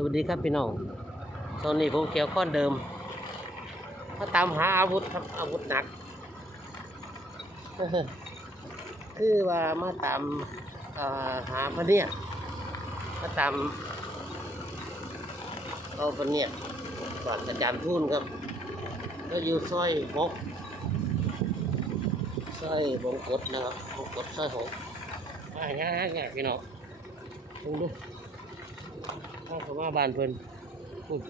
สวัสดีครับพี่น้องตอนนี้ผมเกี่ยวข้อนเดิมมาตามหาอาวุธครับอาวุธหนัก คือว่ามาตามาหาพระเนี่ยมาตามเอาพระเนี่ยก่อนอาจารย์พูนครับ ก็อยู่ซอยหกซอยบงกฎนะครับบงกฎซอยหกง่ายง่ายง่ายพี่น้องดูดู ข้างเขามาบ้านเพิ่นอุ้ย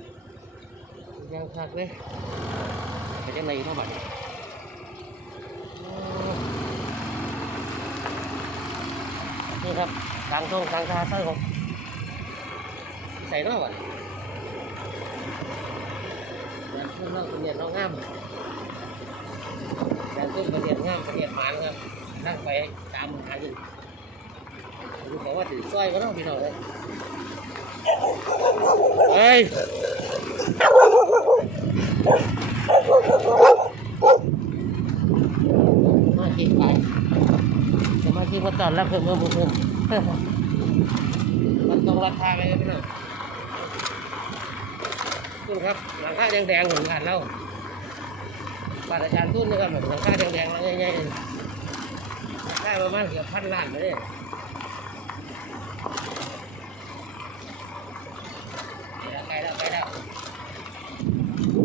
ยังคักเลยไปจังไรเท่าบัดนี่ครับทางตรงทางคาใส่ผมใส่เท่าบัดแบบเพื่อนเป็นเรียนน้องงามแต่ต้นเป็นเรียนงามเป็นเรียนหมานครับนั่งไปตามหาอยู่ รู้บอกว่าถือสร้อยก็ต้องพี่น้องเลยเฮ้ยมาทีไปสมาธิมาตอนรับเพิ่มเพิ่มเพิ่มมันต้องราคาไปเลยพี่น้องคุณครับหลังคาแดงๆเหมือนกันแล้วบาทอาจารย์ตุ้นนะครับหลังคาแดงๆแล้วใหญ่ๆได้ประมาณเกือบพันล้านเลย ไปแล้วไปแล้ว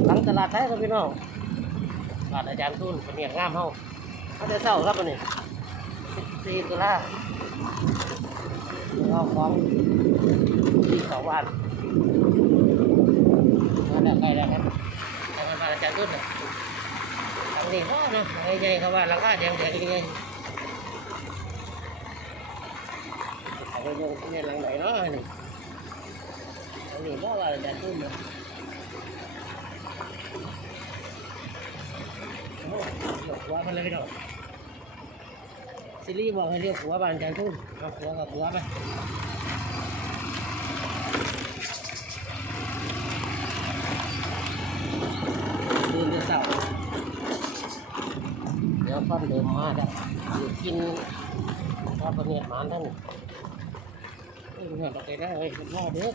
หลังตลาดไทยครับพี่น้องตลาดอาจารย์ทุนเป็นเนียงามเฮาเขาจะเศร้าครับวันนี้สี่ตุลาเอาของที่เขาบ้านมาแล้วไปแล้วครับทางบ้านอาจารย์ทุนน่ะทางนี้พ่อเนาะใหญ่ๆเขาว่าราคาแดงๆยังไงเอาไปลงที่หลังไหนเนาะนี่อันนี้เพราะว่าจะตุ้มนะโอ้ เลี้ยวขวาไปเลยพี่น้องซิลี่บอกให้เลี้ยวขวบานจันทุ่นเอาขวกับขวไปดืนเสาร์เดี๋ยวฟันเดิมมาได้อยู่กินข้าวปลาเนี่ยหมานท่านเอ้ยเนี่ยเราไปได้เลยพ่อเด้อ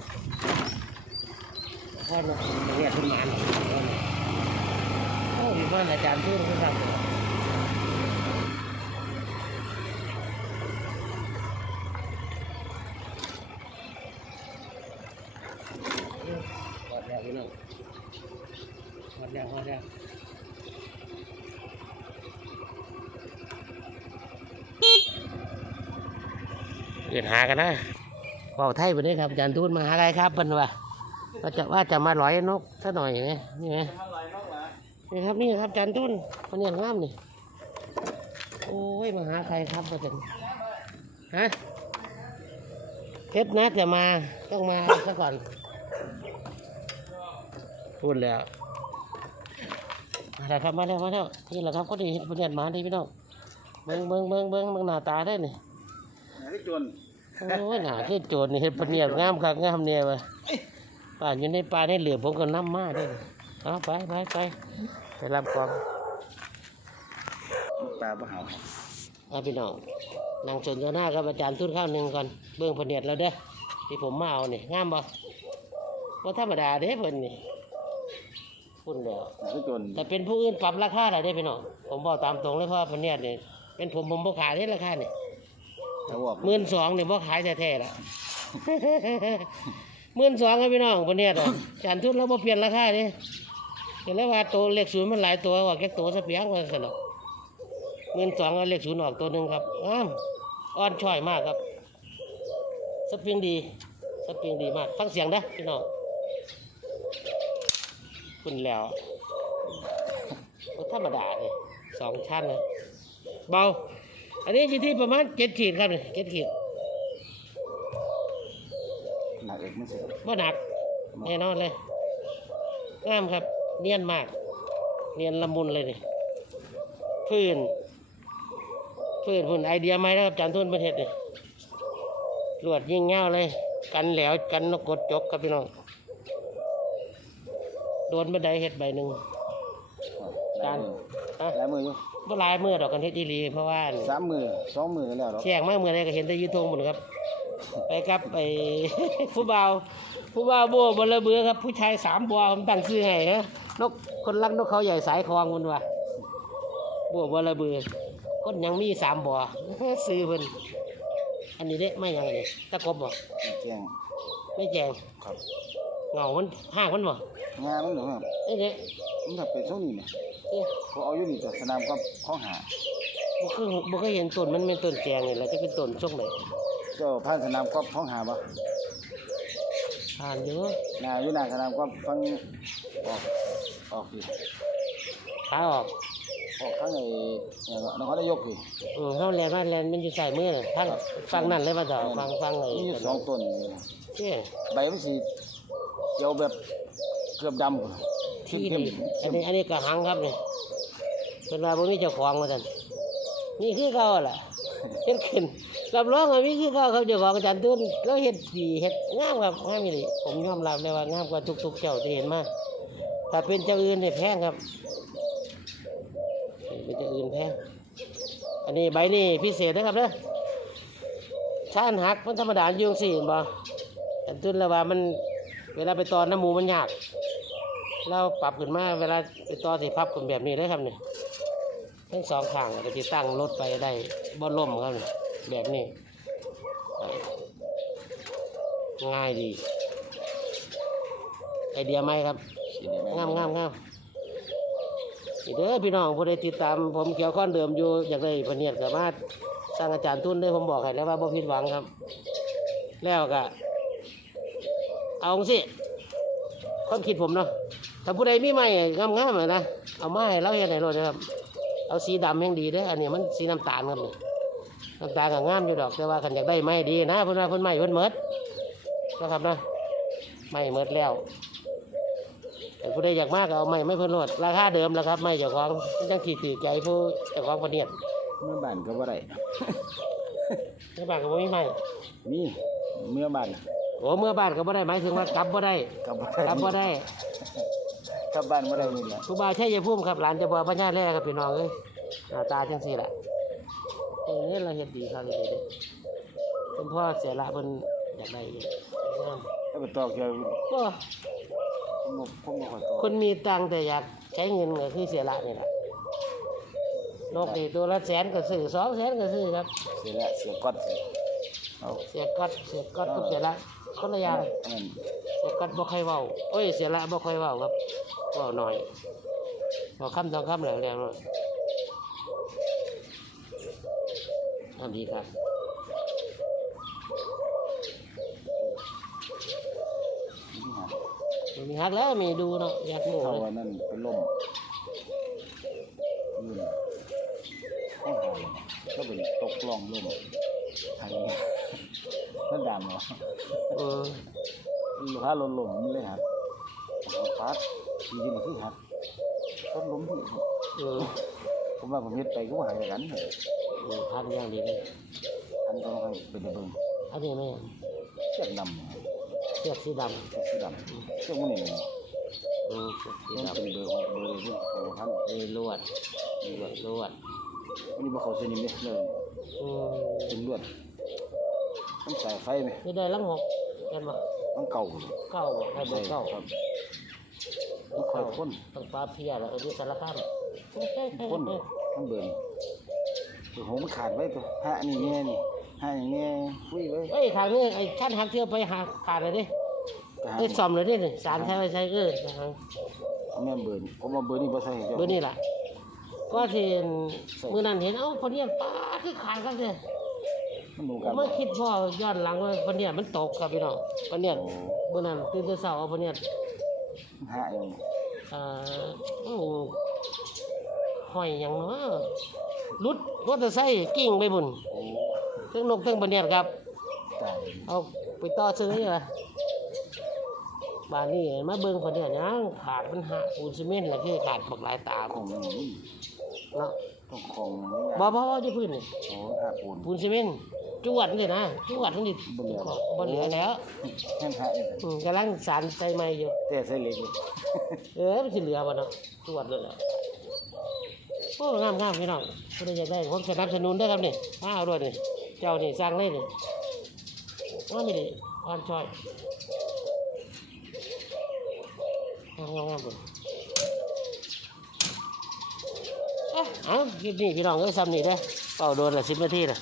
พ่อเนี่ยเรียกขึ้นมาหน่ อยโอ้ยบ้านอาจารย์พูดขึ้นมาเลยหมดแล้วพี่น้องหมดแล้วหมดแล้วเกิดหากันนะเบาไทยไปนี้ครับอาจารย์ทูตมาหาอะไรครับเป็นว่าว่าจะว่าจะมาร้อยนกซะหน่อยไหมนี่ไหม นี่ครับนี่ครับจานตุ้นมันยังงามนี่โอ้ยมาหาใครครับมาถึงฮะเพชรนัดจะมาต้องมาซะก่อนพูดแล้วอะไรครับมาแล้วมาแล้วนี่แหละครับก็ดีเห็นเนียนมาดีพี่น้องเบิ้งเบิ้งเบิ้งเบิ้งเบิ้งหน้าตาได้นี่ไหนได้จนโอ้ยหน้าที่โจรนี่เห็นเนียนงามคักงามเนี่ยว่ะป่านอยู่ในป่าในเหลือผมก็น้ำมาด้วย เอาไปไปไปไปรับกองปลาปลาเห่าเอาพี่น้องนางสนเจ้าหน้ากับอาจารย์ทุนข้าวหนึ่งก่อนเบื้องพเนียดแล้วเด้อที่ผมมาเอานี่งามบ่ว่าธรรมดาเด้เพิ่นนี่พุ่นเดียวไหนได้จนแต่เป็นผู้อื่นปรับราคาอะไรได้พี่น้องผมบอกตามตรงเลยเพราะว่าพเนียดนี่เป็นผมผมบ่ขายได้ราคานี่ถ้าบอกหมื่นสองเนี่ยบ่ขายแท้ๆละหมื่นสองครับพี่น้องพเนียดอะอาจารย์ทุนเราบ่เปลี่ยนราคาเด้เห็นแล้วว่าตัวเลขศูนย์มันหลายตัวกว่าแค่ตัวสเปียงว่าสนุกเงินสองเอาเลขศูนย์ออกตัวหนึ่งครับอ้ามอ่อนช่อยมากครับสปริงดีสปริงดีมากฟังเสียงนะพี่น้องคุณแล้วบ่ธรรมดาเลยสองชั้นเลยเบา อันนี้อยู่ที่ประมาณเจ็ดขีดครับเนี่ยเจ็ดขีดหนักเอกไม่เสร็จว่าหนักแน่นอนเลยงามครับ เนียนมาก เนียนละมุนเลยนี่พื้นพื้นพื้นไอเดียไหมนะครับจานทุนประเทศนี่ลวดยิ่งเง่าเลย กันแหลวกันนกกดจกครับพี่น้องโดนบันไดเห็ดใบหนึ่งจานฮะหลายมืออยู่เมื่อลายมือดอกกันเทศดีหลีเพราะว่าสามมือสองมือแล้วหรอแช่งมากเมื่อไรก็เห็นแต่อยูทงหมดครับ ไปครับไปผู้เบาวผู้ผู้ว่าบัวบนระเบือครับ ผู้ชายสามบัวผมตั้งชื่อให้ฮะ นกคนรักนกเขาใหญ่สายคลองมันว่าบัวบนระเบือคนยังมีสามบัวซื้อเพิ่นอันนี้เด้ไม่ยังไงตะกบบ่แจ้งไม่แจงครับเงามันห้างมันบ่งานมันเหรอครับเอ้ยเด้มันถ้าเป็นช่วงนี้เนี่ยเอ้ยเขาเอาอยู่นี่แต่สนามก็ข้อหาบ่เคยบ่เคยเห็นต้นมันเป็นต้นแจงนี่แหละจะเป็นต้นช่วงไหนเจ้าผ่านสนามก็ข้อหาบ่ผ่านอยู่หนาอยู่หน้าสนามก็ฟังออก ออกดิขาออก ออกข้างไอ้เนี่ยนครนายกดิอืมเฮาแลนว่าแลนมันอยู่ใส่มือน่ะทางฟังนั่นเลยว่าจะฟังฟังไอ้มีอยู่สองต้นนี่นะเอ้ยใบมันสีเขียวแบบเกือบดำพุ่นที่เข้มนี่ๆอันนี้อันนี้ก็หังครับนี่เป็นว่าบ่มีเจ้าของว่าซั่นนี่คือเขาล่ะเฮ็ดขึ้นรับรองว่ามีคือเขาเขาเจ้าของอาจารย์ตุ้นแล้วเฮ็ดดีเฮ็ดงามครับงามอีหลีผมยอมรับเลยว่างามกว่าทุกๆเจ้าที่เห็นมา ถ้าเป็นเจ้าอื่นเนี่ยแพงครับเป็นเจ้าอื่นแพงอันนี้ใบนี้พิเศษนะครับเด้อชานหักมันธรรมดาอยู่จังซี่บอาจารย์ตุ้นแล้วว่ามันเวลาไปตอนน้ำหมูมันยากเราปรับขึ้นมาเวลาไปต่อสิพับขึ้นแบบนี้ได้ครับเนี่ยทั้งสองข้างจะตั้งรถไปได้บ่ล่มครับแบบนี้ ง่ายดี ไอเดียไหมครับ งามงามงามนี่เด้อพี่น้องผู้ใดติดตามผมเกี่ยวข้อนเดิมอยู่อยากได้พเนียดสามารถสร้างอาจารย์ทุนได้ผมบอกให้แล้วว่าบ่ผิดหวังครับ แล้วก็เอาสิความคิดผมเนาะถ้าผู้ใดมีไม้งามๆอะนะเอาไม้เราเห็นไหนรถนะครับ เอาสีดำแห่งดีเด้ออันนี้มันสีน้ำตาลครับน้ำตาลก็งามอยู่ดอกแต่ว่าขันอยากได้ไม้ดีนะเพิ่นว่าเพิ่นไม้เพิ่นเมดนะครับนะไม้เมดแล้ว แต่ผู้ใดอยากมากก็เอาไม้ไม่เพิ่นโลดราคาเดิมแล้วครับไม้เจ้าของจังขี่ถือใจผู้เจ้าของประเนียดเมื่อบ้านก็บ่ได้ในบ้านก็บ่มีไม้มีเมื่อบ้านโอ้เมื่อบ้านก็บ่ได้หมายถึงว่ากลับบ่ได้กลับบ่ได้กลับบ่ได้กลับบ้านบ่ได้นี่แหละครูบาชัยภูมิครับหลานจะบอกพญาแร่ครับพี่น้องเอ้ยหน้าตาจังสี่แหละตรงนี้เราเฮ็ดดีครับดีเด้อคุณพ่อเสียละเพิ่นอยากได้อยู่งามถ้าไปต่อเกี่ยวก็ ผมบ่ผมบ่ค่อยต่อคนมีตังค์แต่อยากใช้เงินก็คือเสียละนี่แหละนกนี่ตัวละแสนก็ซื้อสองแสนก็ซื้อครับ เสียแล้วเสียก๊อตสิเอาเสียกัดเสียกัดทุกเสียละคนละอย่างอันนั้นเสียกัดบ่ค่อยเว้าเอ้ยเสียละบ่ค่อยเว้าครับเว้าหน่อยบอกคำสองคำแรงๆหน่อยทำดีครับ นี่ฮะ มีฮักแล้วมีดูเนาะอยากหมูเขาเลยอันนั้นเป็นลมนี่นะข้อหาเลยก็เป็นตกล่องลมทางนี้นั่นดามเหรอเออลูกค้าลนลมมันเลยครับฟาดจริงๆมันคือหักต้นล้มที่เออผมว่าผมเฮ็ดไปก็ว่าหายกันเลยเออพันอย่างดีเลยอันก็ค่อยเป็นตะเบิงอันนี้ไหมเชือกดำ เสื้อสีดเชือกสีดำเชือกมันนี่ำเออเสื้อสีมันดำเป็นเบอร์ของเบอร์เรื่องของท่านเออลวดลวดลวดอันนี้บ่เขาเส้นนี้เลยอืมเป็นลวดมันสายไฟไหมไม่ได้ลังหกเห็นบ่มันเก่าเก้าบ่ใครบอกเก้าครับมันค่อยพ่นต้องปลาเพียแล้วเออที่สารคามพ่นมันเบิ่นตัวหงมันขาดไว้ตัวหะนี่แน่นี่ หะนี่แน่คุยไว้เอ้ยขางนี้ไอ้ขั้นหักเที่ยวไปหาขาดเลยดิก็หาเอ้ยซ่อมเลยดินี่สารใช้ไว้ใช้เออแม่นเบิ่นผมว่าเบิ่นนี่บ่ใส่ให้เจ้าเบอร์นี่ล่ะก็ที่มื้อนั้นเห็นเอ้าพอเนี่ยป้าคือขาดกันเลยมันหนูกันเมื่อคิดพ่อย้อนหลังว่าพอเนี่ยมันตกครับพี่น้องพอเนี่ยโอ้เมื่อนั้นตื่นแต่เช้าเอาพอเนี่ยหะอย่างเอ่ออืมห้อยหยังเนาะรุดมอเตอร์ไซค์กิ่งไปบุญโอ้ เครื่องนกเครื่องพอเนี่ยครับตายเอาไปต่อซื้อเลยบ้านนี้มาเบิ่งพอเนี่ยยังขาดมันหักปูนซีเมนต์แล้วคือขาดบักหลายตาของมันนี่เนาะต้องของบ่บ่บ่ที่พื้นนี่โอ้หะปูนปูนซีเมนต์จวดเลยนะจวดมันดิบ่เหลือบ่เหลือแล้วแค่หะนี่อืมกำลังสารใส่ไม้อยู่แต่ใส่เหล็กเลยเออมันสิเหลือบ่เนาะจวดเลยแหละโอ้งามงามพี่น้องผู้ใดอยากได้ผมสนับสนุนเด้อครับนี่มาเอาด้วยนี่ เจ้านี่สร้างเลยนี่ว่าไม่ดีอ่อนช้อยงามงามบุญเอ้าคลิปนี้พี่น้องก็ซ้ำนี่ได้เป่าโดนละสิบนาทีเลย